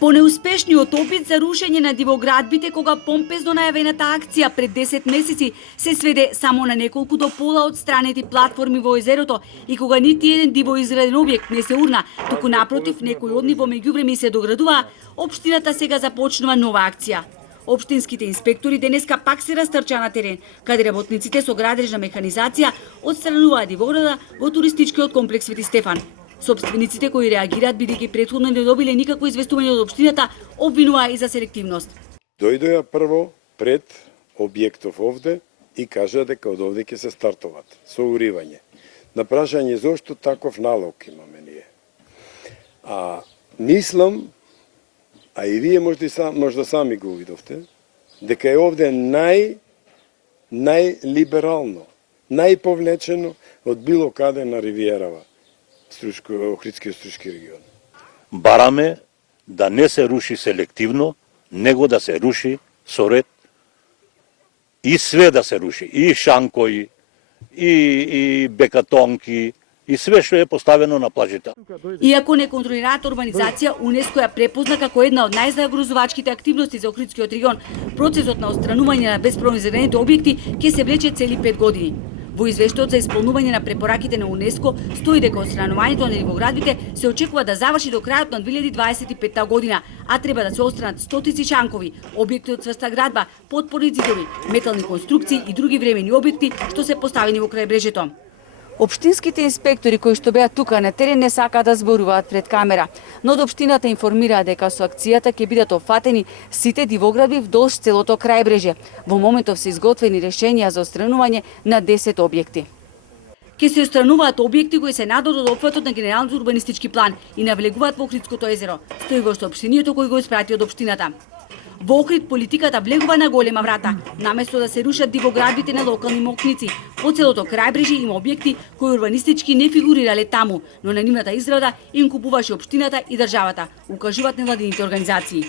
По неуспешниот опит за рушење на дивоградбите кога помпезно најавената акција пред 10 месеци се сведе само на неколку до пола од странети платформи во езерото и кога нити еден дивоизграден објект не се урна, туку напротив некој од нив во меѓувреме се доградува, општината сега започнува нова акција. Општинските инспектори денеска пак се растрчаа на терен, каде работниците со градрежна механизација отстрануваат дивограда во туристичкиот комплекс Свети Стефан. Собствениците кои реагираат бидејќи претходно не добиле никакво известување од општината, обвинуваа и за селективност. Дојдоа прво пред објектов овде и кажа дека од овде ќе се стартуваат со уривање. На прашање зошто таков налог имаме ние. Мислам, а и вие можда сами го видовте, дека е овде најлиберално, најповлечено од било каде на ривиерава. Охридскиот Струшки регион. Бараме да не се руши селективно, него да се руши со ред и све да се руши, и шанкои, и бекатонки, и све што е поставено на плажите. Иако неконтролираната урбанизација УНЕСКО ја препозна како една од најзагрозувачките активности за Охридскиот регион, процесот на отстранување на бесправно изградените објекти ќе се влече цели 5 години. Во извештајот за исполнување на препораките на УНЕСКО стои дека отстранувањето на дивоградбите се очекува да заврши до крајот на 2025 година, а треба да се отстранат стотици шанкови, објекти од цврста градба, потпорни зидови, метални конструкции и други времени објекти што се поставени во крајбрежето. Општинските инспектори кои што беа тука на терен не сакаат да зборуваат пред камера, но од општината информираа дека со акцијата ќе бидат опфатени сите дивоградби вдолж целото крајбреже. Во моментов се изготвени решенија за отстранување на 10 објекти. Ке се отстрануваат објекти кои се надвор од опфатот на генералниот урбанистички план и навлегуваат во Охридското езеро, стои во соопштението кој го испрати од општината. Во Охрид политиката влегува на голема врата, наместо да се рушат дивоградбите на локални мокници. По целото крајбрежје има објекти кои урбанистички не фигурирале таму, но на нивната израда им купуваше општината и државата, укажуваат невладините организации.